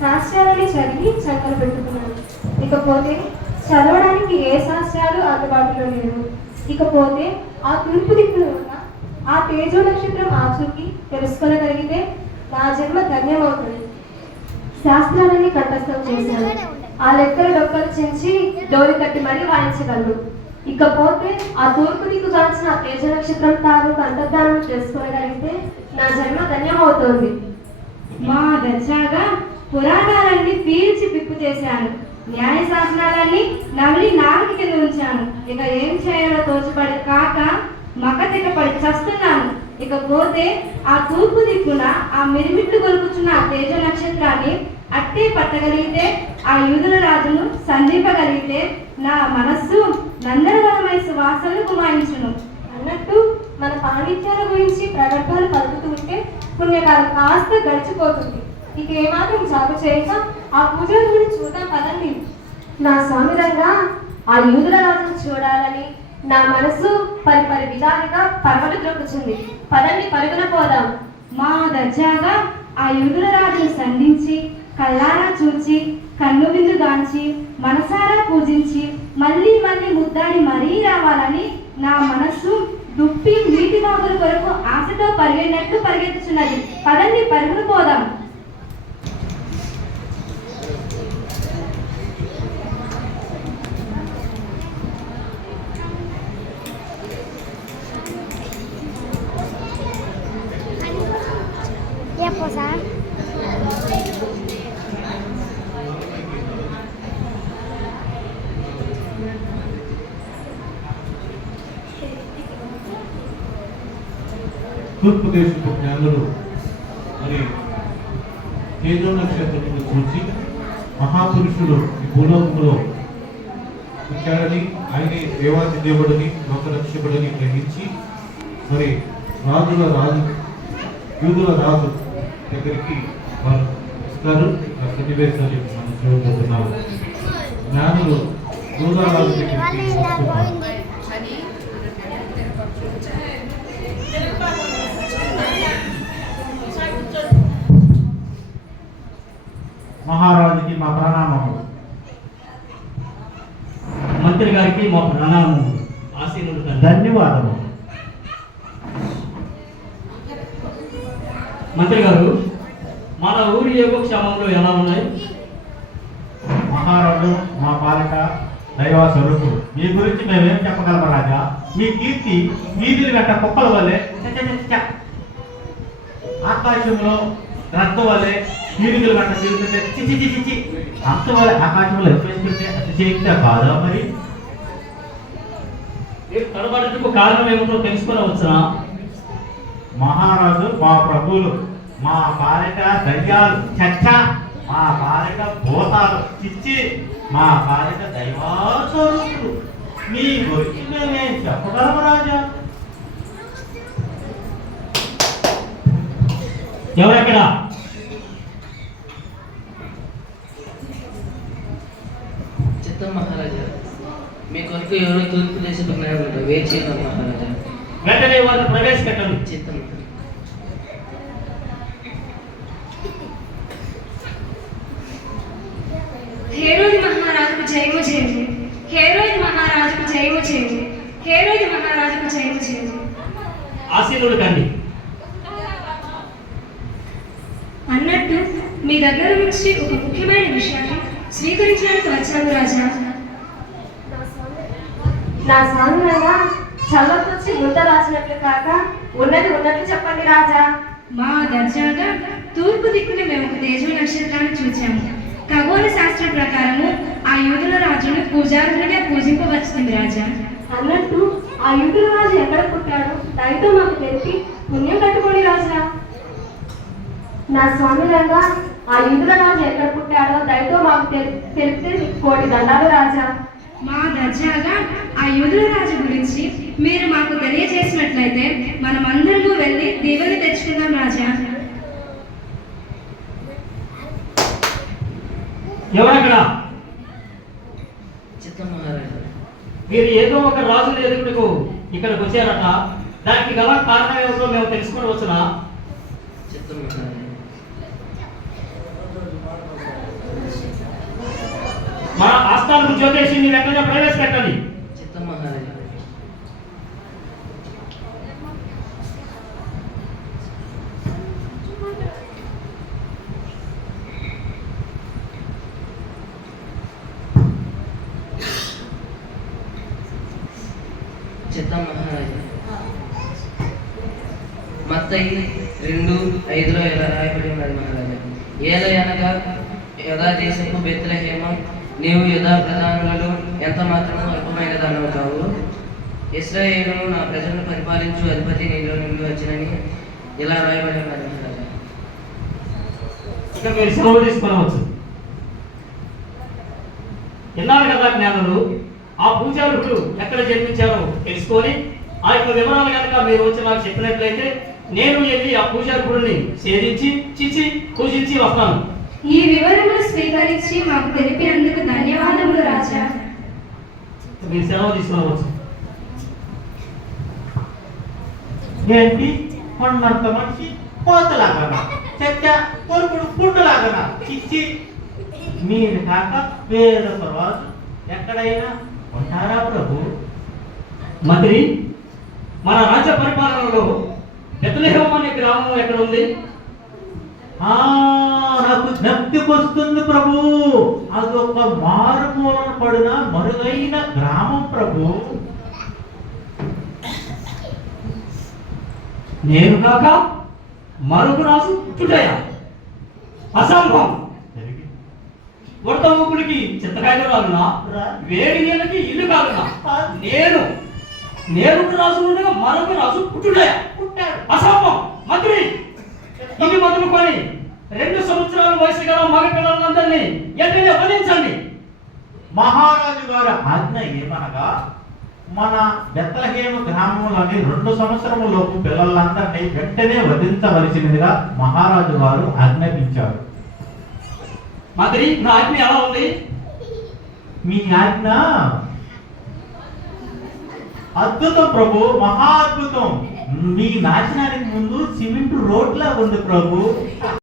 శాస్త్రాలని చదివి చక్కలు పెట్టుకున్నాను. ఇకపోతే చదవడానికి ఏ శాస్త్రాలు అందుబాటులో లేవు. ఇకపోతే ఆ తూర్పు దిక్కున ఉన్న ఆ తేజో నక్షత్రం ఆచూకి తెలుసుకోగలిగితే నా జన్మ ధన్యమవుతుంది. శాస్త్రాలని కంఠస్థం చేశాను. ఆ లెక్కలు డొక్కలు చించి డోరి కట్టి మరీ వాయించగలరు ఇకపోతే ఆ తూర్పు దిక్కు కాల్చిన ఆ తేజ నక్షత్రం తాను అంతర్ధానం తెలుసుకోగలిగితే నా జన్మ ధన్యమవుతోంది. మా దర్జాగా పురాణాలన్నీ పీల్చి పిప్పు చేశాను న్యాయ శాసనాలన్నీ నవలి నాలుగు కింద ఉంచాను ఇక ఏం చేయాలో తోచపడి కాక మకతిక పడి చస్తున్నాను. ఇక పోతే ఆ తూర్పు దిక్కున ఆ మిరిమిట్లు కొలుపుచున్న ఆ తేజ నక్షత్రాన్ని అట్టే పట్టగలిగితే ఆ యూదుల రాజును సంధింపగలిగితే నా మనస్సు నందనవనమై సువాసనలు కుమాయించును. అన్నట్టు మన పాండిత్యాల గురించి ప్రగల్భాలు పలుకుతూ ఉంటే పుణ్యకాలం కాస్త గడిచిపోతుంది. ఇక ఏమాత్రం జాగు చేయక ఆ పూజలు గురించి చూద్దాం పదండి. నా స్వామి రంగా ఆ యూదుల రాజును చూడాలని నా మనసు పరి పరి విధాలుగా పర్వలు త్రొక్కుచుంది. పదండి పరుగున పోదాం. మా దర్జాగా ఆ యూదుల రాజును సంధించి కళ్ళారా చూచి కన్ను విందు గాంచి మనసారా పూజించి మళ్ళీ మళ్ళీ ముద్దాడి మరీ రావాలని నా మనస్సు దుప్పి నీటి వాగుల కొరకు ఆశతో పరిగెట్టినట్లు పరిగెత్తుచున్నది. పదండి పరుగులు పోదాం. Posar. తూర్పు దేశపు జ్ఞానులు మరి తేజో నక్షత్రం చూసి మహాపురుషులు ఈ భూలోకంలో పుట్టాడని ఆయనే దేవాది దేవుడని లోకరక్షకుడని గ్రహించి మరి రాజుల రాజు యూదుల రాజు దగ్గరికి వారు ఇస్తారు ఆ సన్నివేశాన్ని మనం చూడబోతున్నాము జ్ఞానులు యూదా దగ్గరికి వస్తున్నారు మహారాజుకి మా ప్రణామము. మంత్రి గారికి మా ప్రణామం ఆశీనుడు తండ్రి మంత్రి గారు మన ఊరి యోగక్షేమంలో ఎలా ఉన్నాయి? మహారాజు మా పాలిట దైవ స్వరూపుడు. మీ గురించి మేమేం చెప్పగలము రాజా? మీ కీర్తి వీధులు వెంట కుక్కల వల్లే. ఆకాశంలో రద్దు వల్లే వీధుల వెంట తిరుగుతుంటే చిచి చిచి అంత వల్ల ఆకాశంలో ఎప్పుడేస్తుంటే అతిశయక్త కాదా మరి? తడబడేందుకు కారణం ఏమిటో తెలుసుకునవచ్చునా మహారాజు మా ప్రభువులు మా బాలిక దయ్యాలు చచ్చ మా బాలిక భూతాలు చిచ్చి మా బాలిక దైవాస్వరూపులు. మీ గురించి నేను చెప్పగలము రాజా. ఎవరెక్కడ? చిత్తం మహారాజా మీ కొరకు ఎవరో తూర్పు దేశపు వేచి ఉన్నారు. మహారాజా? వెంటనే వారిని హేరోది మహారాజుకు జయము జయము హేరోది మహారాజుకు జయము జయము హేరోది మహారాజుకు జయము జయము ఆశీనుడు కండి. అన్నట్టు మీ దగ్గర నుంచి ఒక ముఖ్యమైన విషయాన్ని స్వీకరించడానికి వచ్చాను రాజా. నా స్వామి చల్లకొచ్చి ముద్ద రాసినట్లు కాక? ఉన్నది ఉన్నట్లు చెప్పండి రాజా. మా దర్జాగా తూర్పు దిక్కున మేము ఒక తేజో నక్షత్రాన్ని చూచాము. ఖగోళ శాస్త్ర ప్రకారము ఆ యూదుల రాజును పూజారులుగా పూజింపవచ్చుతుంది రాజా. అన్నట్టు ఆ యుగుల రాజు ఎక్కడ పుట్టాడు? దయతో మాకు తెలిపి పుణ్యం కట్టుకోండి రాజా. నా స్వామి రంగా ఆ యుగుల రాజు ఎక్కడ పుట్టాడో దయతో మాకు తెలి- తెలిపితే కోటి దండాలు రాజా. మా దర్జాగా ఆ యూదుల రాజు గురించి మీరు మాకు తెలియజేసినట్లయితే మనమందరము వెళ్ళి దీవెని తెచ్చుకుందాం రాజా. ఎవరెక్కడ? మీరు ఏదో ఒక రాజుల ఎదుగుటకు ఇక్కడికి వచ్చారట. దానికి గల కారణం ఏమిటో మేము తెలుసుకోవచ్చునా చిత్తం మన పద్నాలుగు జ్యోతిషి నీ వెంటనే ప్రవేశపెట్టాలి మత్తయి రెండు ఐదులో ఎలా రాయబడి ఉన్నది మహారాజా? ఏల అనగా యథా దేశపు బెత్లహేమ నీవు యథా ఎంత మాత్రమో అల్పమైన దానవు కావు ఇస్రాయేలును నా ప్రజలను పరిపాలించు అధిపతి నీలో నుండి వచ్చినని ఇలా రాయబడిన ఉన్నది మీరు సెలవు తీసుకునవచ్చు విన్నారు కదా జ్ఞానులు? ఆ పూజారులు ఎక్కడ జన్మించారో తెలుసుకొని ఆ యొక్క వివరాలు కనుక మీరు వచ్చి నాకు చెప్పినట్లయితే నేను వెళ్ళి ఆ పూజారుడిని సేవించి చిచి పూజించి వస్తాను. ఈ వివరములు స్వీకరించి మాకు తెలిపినందుకు ధన్యవాదములు రాజా. మీరు సెలవు తీసుకునవచ్చు ఏంటి? కొండంత మనిషి కోతలాగనా? చెక్క కొరుకుడు పుట్టులాగనా? చిచ్చి. మీరు కాక వేరొక రాజు ఎక్కడైనా ఉంటారా ప్రభు? మంత్రి మన రాజ్య పరిపాలనలో బెత్లెహేమ్ అనే గ్రామం ఎక్కడ ఉంది? ఆ నాకు జ్ఞప్తికొస్తుంది ప్రభు. అదొక మారుమూలన పడిన మరుగైన గ్రామం ప్రభు. నేను కాక మరొక రాజు పుట్టుటయా? అసంభవం. ఉడత ఊపుడికి చింతకాయలు రాలునా వేడి నీళ్ళకి ఇల్లు కాలునా నేను నేను రాజు ఉండగా మరొక రాజు పుట్టుడయా పుట్టాడు. అసంభవం. మంత్రి! ఇది మొదలుకొని రెండు సంవత్సరాల వయసు గల మగ పిల్లలందరినీ ఎక్కడే వధించండి. మహారాజు గారి ఆజ్ఞ ఏమనగా మన బెత్తలహేమ గ్రామంలోని రెండు సంవత్సరములోపు పిల్లలందరినీ వెంటనే వధించవలసినదిగా మహారాజు గారు ఆజ్ఞాపించారు. మంత్రి నా ఆజ్ఞ ఎలా ఉంది? మీ ఆజ్ఞ అద్భుతం ప్రభు మహా అద్భుతం మీ నాశనానికి ముందు సిమెంట్ రోడ్లా ఉంది ప్రభు.